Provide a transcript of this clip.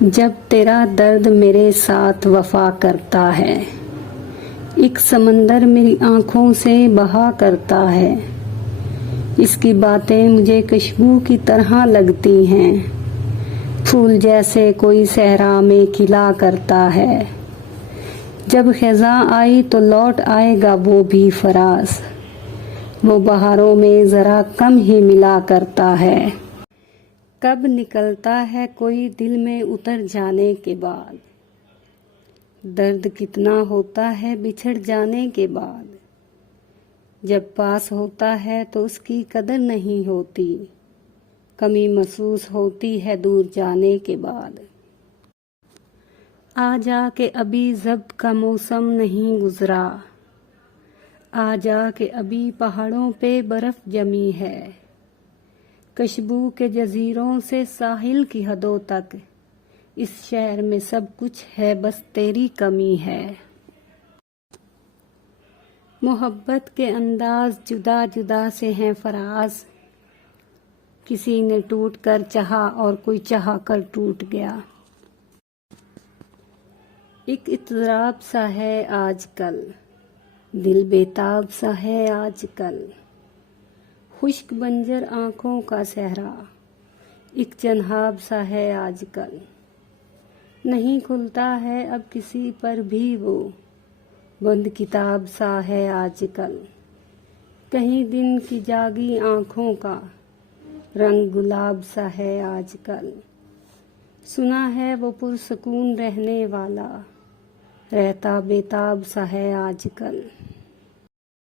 جب تیرا درد میرے ساتھ وفا کرتا ہے، ایک سمندر میری آنکھوں سے بہا کرتا ہے۔ اس کی باتیں مجھے خوشبو کی طرح لگتی ہیں، پھول جیسے کوئی صحرا میں کھلا کرتا ہے۔ جب خزاں آئی تو لوٹ آئے گا وہ بھی فراز، وہ بہاروں میں ذرا کم ہی ملا کرتا ہے۔ کب نکلتا ہے کوئی دل میں اتر جانے کے بعد، درد کتنا ہوتا ہے بچھڑ جانے کے بعد۔ جب پاس ہوتا ہے تو اس کی قدر نہیں ہوتی، کمی محسوس ہوتی ہے دور جانے کے بعد۔ آ جا کہ ابھی ضبط کا موسم نہیں گزرا، آ جا کہ ابھی پہاڑوں پہ برف جمی ہے۔ خوشبو کے جزیروں سے ساحل کی حدوں تک، اس شہر میں سب کچھ ہے بس تیری کمی ہے۔ محبت کے انداز جدا جدا سے ہیں فراز، کسی نے ٹوٹ کر چاہا اور کوئی چاہ کر ٹوٹ گیا۔ ایک اضطراب سا ہے آج کل، دل بےتاب سا ہے آج کل۔ خشک بنجر آنکھوں کا صحرا، ایک چنہاب سا ہے آج کل۔ نہیں کھلتا ہے اب کسی پر بھی وہ، بند کتاب سا ہے آج کل۔ کہیں دن کی جاگی آنکھوں کا رنگ گلاب سا ہے آج کل۔ سنا ہے وہ پرسکون رہنے والا، رہتا بےتاب سا ہے آج کل۔